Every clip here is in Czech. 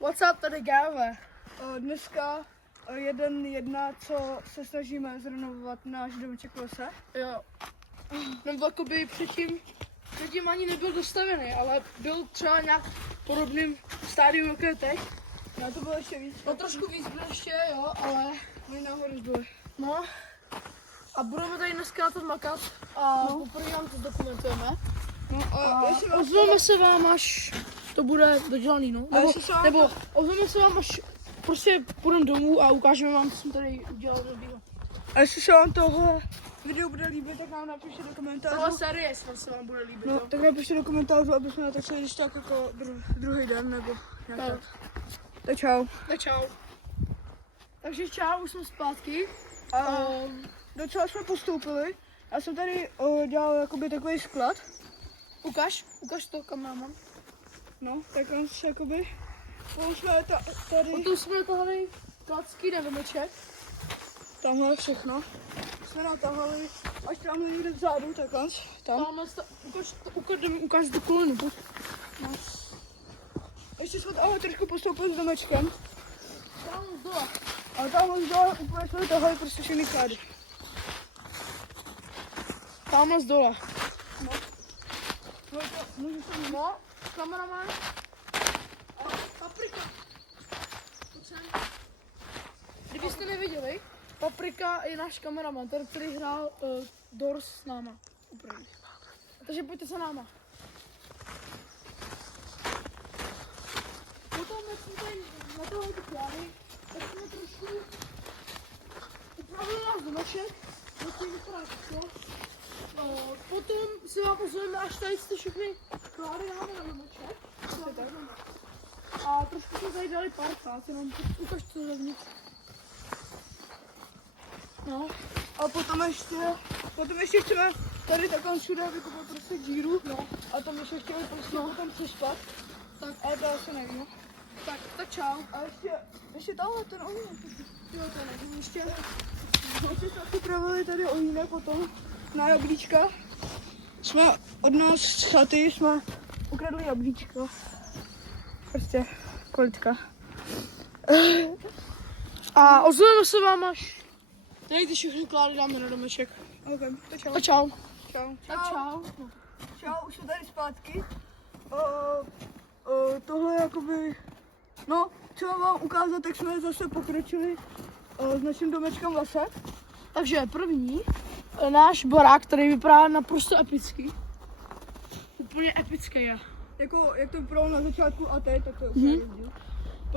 What's up, tady Gáve. Dneska jedna, co se snažíme zrenovovat náš domeček v lese. Jo. Nebo jakoby předtím ani nebyl dostavený, ale byl třeba nějak podobným stádium, jako je teď. No to bylo ještě víc. No trošku víc byl ještě, jo, ale My nahoru byli. no. A budeme tady dneska na to makat a poprvé vám to zdokumentujeme. No A jestli vás ozveme se vám, až to bude dodělaný, no. Nebo ozveme se vám, až prostě půjdeme domů a ukážeme vám, co jsme tady udělali dobrýho. A jestli se vám tohle video bude líbit, tak nám napište do komentářů. Tohle série snad se vám bude líbit, No, jo. tak napište do komentářů, aby jsme natočili když tak jako druhý den, nebo nějak tak. Tak čau. Tak čau. Takže čau, už jsme zpátky. Docela jsme postoupili. Já jsem tady dělal jakoby takový sklad. Ukaž to, kam mám. No, tak on se jakoby... Potom jsme tady... Tu jsme tahali klacký domeček. Tamhle všechno. Jsme natahali až tamhle někde vzadu, takhle. Tam. Tamhle ukaž tu kolonu. No. Ještě jsme tamhle trošku postoupili s domečkem. Tam dole. A tamhle dole úplně jsme tahali prostě všechny klády. Tamhle dole. No. Můžu se No, kameraman. A Paprika. Pojď sem. Kdybyste neviděli, Paprika je náš kameraman, ten, který hrál Doors s náma. Upravdu. Takže pojďte za náma. Potom, jak jsme tady natáhli ty klády, tak jsme trošku upravili náš domeček. Zatím vypadá takto. Potom si vám pozveme, až tady jste všechny klády dáme na domeček. A trošku jsme tady dali parkát, jenom ukaž co zevnitř. No. A potom ještě chceme tady takhle všude vykopat prostě díru. No. A tam ještě chtěli prostě potom přespat. Tak, Ale to asi nevím. tak čau. A ještě tamhle ten ohýnek. Jo, to nevím, ještě. Ještě jsme připravili tady ohýnek potom na jablíčka. Jsme od nás z chaty jsme ukradli jablíčko. Prostě količka. A ozveme se vám, až tady ty všechny klády dáme na domeček. Ok, to čau. Tak čau. Čau. Tak čau. Čau, už jsme tady zpátky. Tohle jakoby, no, co vám ukázat, tak jsme zase pokročili s naším domečkem v lese. Takže první, náš barák, který vypadá naprosto epický. Úplně epický je. Jako, jak to vypadalo na začátku a teď, tak to je úplně rozdíl.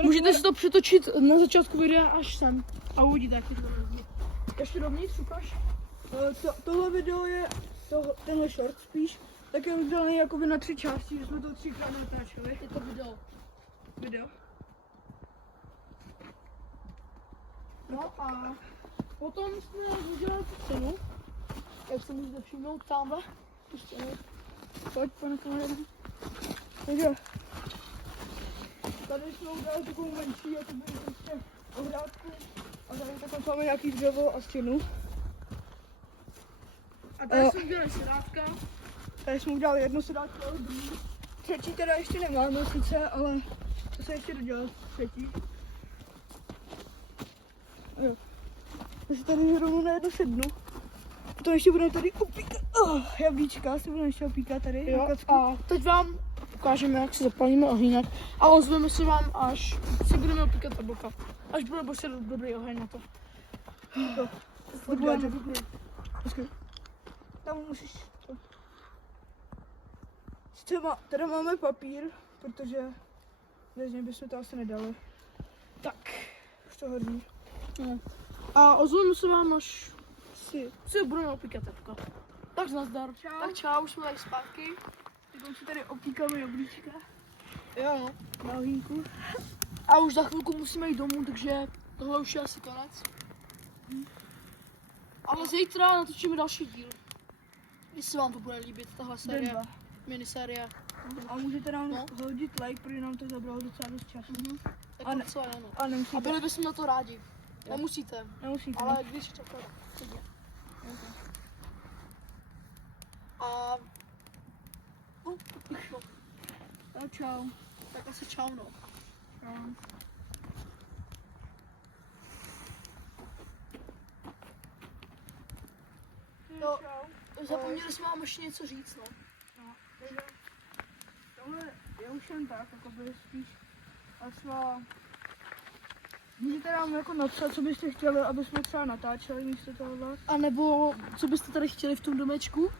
Můžete si to přetočit na začátku videa až sem a uvidíte, jaký to rozdíl. Ještě dovnitř, ukáž. Tohle video je, tenhle short spíš, tak je rozdělený jakoby na 3 části, že jsme to 3krát natáčeli. Je to video. Video. No a potom jsme udělali tu stěnu, jak se můžete všimnout tamhle, tu stěnu. Pojď, pane kamarádě. Takže, tady jsme udělali takovou menší, jakoby prostě ohrádku. A tady takhle máme nějaký dřevo a stěnu. A tady jsme udělali sedátka. Tady jsme udělali jedno sedátko, ale druhý. Třetí teda ještě nemáme sice, ale to se ještě dodělat třetí. Jo. Takže tady rovnou na jedno sednu. Potom ještě budeme tady opíkat jablíčka, si budeme ještě opíkat tady na Jo, klacku. a teď vám ukážeme, jak si zapalíme ohýnek a ozveme se vám, až si budeme opíkat jablka. Až bude prostě dobrý oheň na to. To bude dobrý. Počkej. Tam musíš to. Teda máme papír, protože bez něj bychom to asi nedali. Tak, už to hodně. No. A ozveme se vám, až si budeme opíkat jablka. Tak nazdar. Čau. Tak čau, už jsme tady zpátky. Tak si tady opíkáme jablíčka Jo, no. na ohýnku. A už za chvilku musíme jít domů, takže tohle už je asi konec. Ale zítra natočíme další díl. Jestli se vám to bude líbit, tahle série, Den 2. minisérie. A můžete nám No. hodit like, protože nám to zabralo docela dost času. Jako A ne- celé, ano. A nemusíte. A byli bychom na to rádi. Nemusíte, Nemusíte. ale když to klidně. Klidně. A... No, už jo. Tak čau. Tak asi čau, no. No. Jo, zapomněli jsme vám ještě něco říct, no. No, takže tohle je už jen tak, jakoby spíš. A třeba můžete nám jako napsat, co byste chtěli, aby jsme třeba natáčeli místo tohohle. A nebo co byste tady chtěli v tom domečku?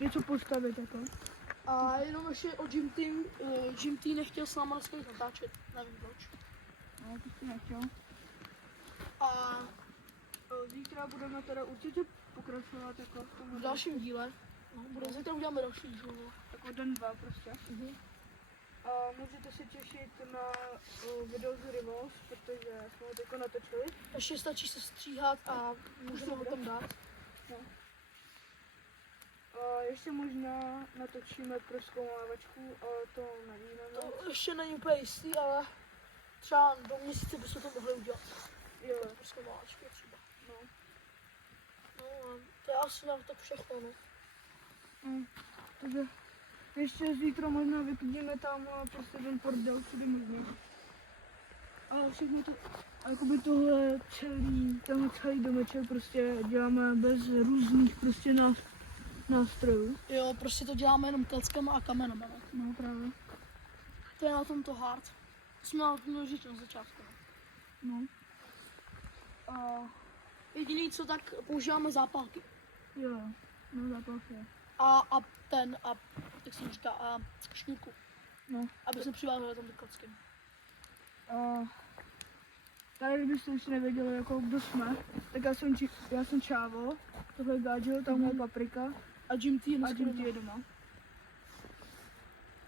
Něco postavit jako. A jenom ještě o Gym Team. Gym Team nechtěl s náma dneska natáčet, nevím proč. No, to jsi nechtěl. A Zítra budeme teda určitě pokračovat jako v v tomhle. dalším díle, zítra uděláme další díl. No. Jako den, dva prostě. Mhm. A můžete se těšit na video z Rivals, protože jsme ho teďko natočili. Ještě stačí se stříhat a můžeme ho tam dát. A ještě možná natočíme prozkoumávačku, ale to nevíme. To ještě není úplně jistý, ale třeba do měsíce bychom to mohli udělat. Jo, Prostě máčky třeba. no. No a to je asi nám tak všechno, no. Takže ještě zítra možná vyklidíme tam prostě ten pordel všude možný. Ale všechno to, jakoby tohle tenhle celý domeček prostě děláme bez různých prostě nástrojů. Jo, prostě to děláme jenom kleckama a kamenama, no. No právě. To je na tom to hard. To jsme na tom měli říct na začátku, no. No. A Jediný co, tak používáme zápalky. jo, no zápach je. A jak se říká, a šňůrku. No. Aby se přiváděli tam ty klecky. A tady kdybyste ještě nevěděli, jako kdo jsme, tak já jsem Čávo, tohle je Gáďo, tamhle je Paprika A Gym Team a Jim je doma.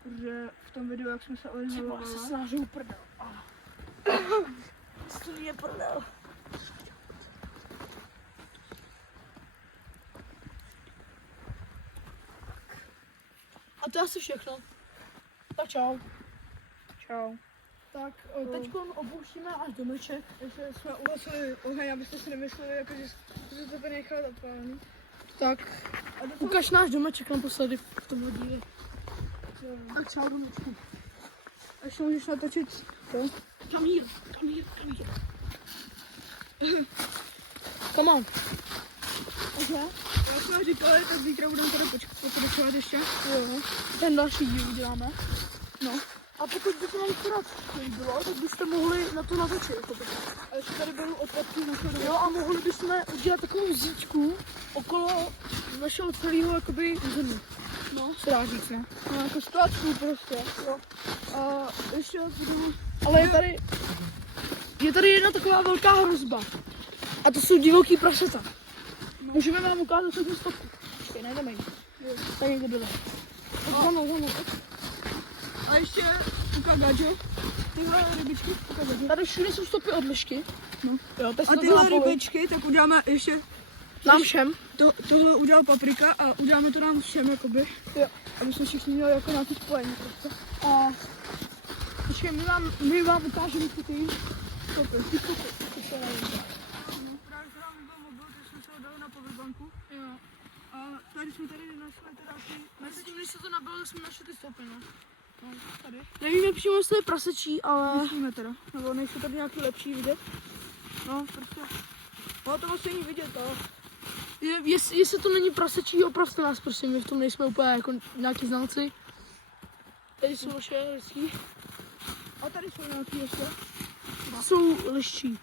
Protože v tom videu, jak jsme se se odhalovali, snažil prdel. To je prdel. A to je asi všechno. Tak čau. čau. Tak teď opouštíme až domeček. Ještě jsme uhasili oheň, abyste si nemysleli, jako, že to tady nechali zapálený. Tak A do toho... ukaž náš domeček naposledy v tomhle díle. Tak čau domečku. Ještě můžeš natočit to. Come here, come here, come here. Come on. Takže, jak jsme říkali, tak zítra budeme tady pokračovat ještě. Jo, ten další díl uděláme. No. A pokud by to vám teda líbilo, tak byste mohli na to natočit. A ještě tady budou odpadky našeho domu. Jo, a mohli bychom udělat takovou zítku okolo našeho celého jakoby území. No, Se dá říct, ne? no, jako skládku prostě. Jo. A ještě budu... Ale je tady jedna taková velká hrozba. A to jsou divoký prasata. No. Můžeme vám ukázat tu stopku. Počkej, najdeme ji. Tady někde byly. Tak za mnou. A ještě uka Gáďo. Tyhle rybičky, uka Gáďo. Tady všude jsou stopy od myšky. No. Jo, teď A jsme to tyhle napoli. rybičky, tak uděláme ještě... Nám všem. Tohle udělal Paprika a uděláme to nám všem, jakoby. Jo. Aby jsme všichni měli jako nějaký spojení prostě. A počkej, my vám ukážeme ty stopy. Ty stopy. Právě nám nebyl mobil, takže jsme se ho dali na powerbanku. Jo. A tady jsme tady našli teda ty... Mezi tím, když se to nabilo, jsme našli ty stopy, no. No, tady. Nevíme přímo, jestli je prasečí, ale... Myslíme teda. Nebo nejsou tady nějaký lepší vidět. No, prostě. No to vlastně není vidět, ale... Jestli to není prasečí, opravte nás, prosím, my v tom nejsme úplně jako nějaký znalci. Tady jsou naše hezký. A tady jsou nějaký ještě. To jsou liščí.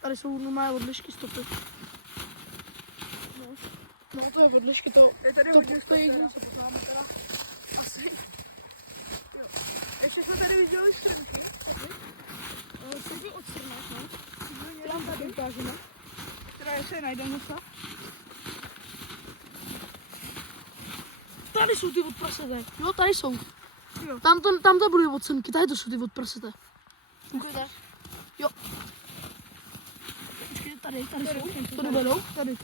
Tady jsou normálně od lišky stopy. No to je od lišky, to Je tady to hodně je stopy, jediné, no. co poznáme teda. Asi. Ještě jsme tady viděli strmky. Sedí od srnek, no. Ty nám tady ukážeme. Teda jestli je najdeme se. Tady jsou ty od prasete. Jo, tady jsou. Jo. Tam to budou od srnky, tady to jsou ty od prasete. Koukejte. Jo. Počkejte, tady jsou. To dovedou. Tady.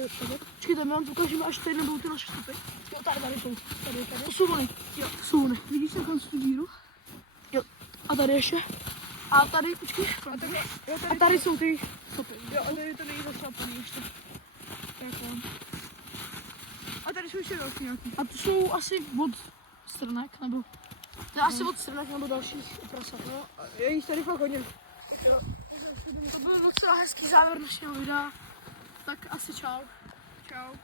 Počkejte, my vám to ukážeme, až tady nebudou ty naše stopy. Jo, tady jsou. Tady. To jsou oni. Jo, to jsou oni. Vidíš tam tu díru? Jo. A tady ještě. A tady, počkej. A takhle, jo, A tady jsou ty stopy. Jo, a tady to není zašlapaný ještě. Tak. A tady jsou ještě další nějaký. A to jsou asi od strnek, nebo To je asi od srnek nebo dalších prasat, no. Je jíš tady fakt hodně. To byl docela hezký závěr dnešního videa. Tak asi čau. Čau.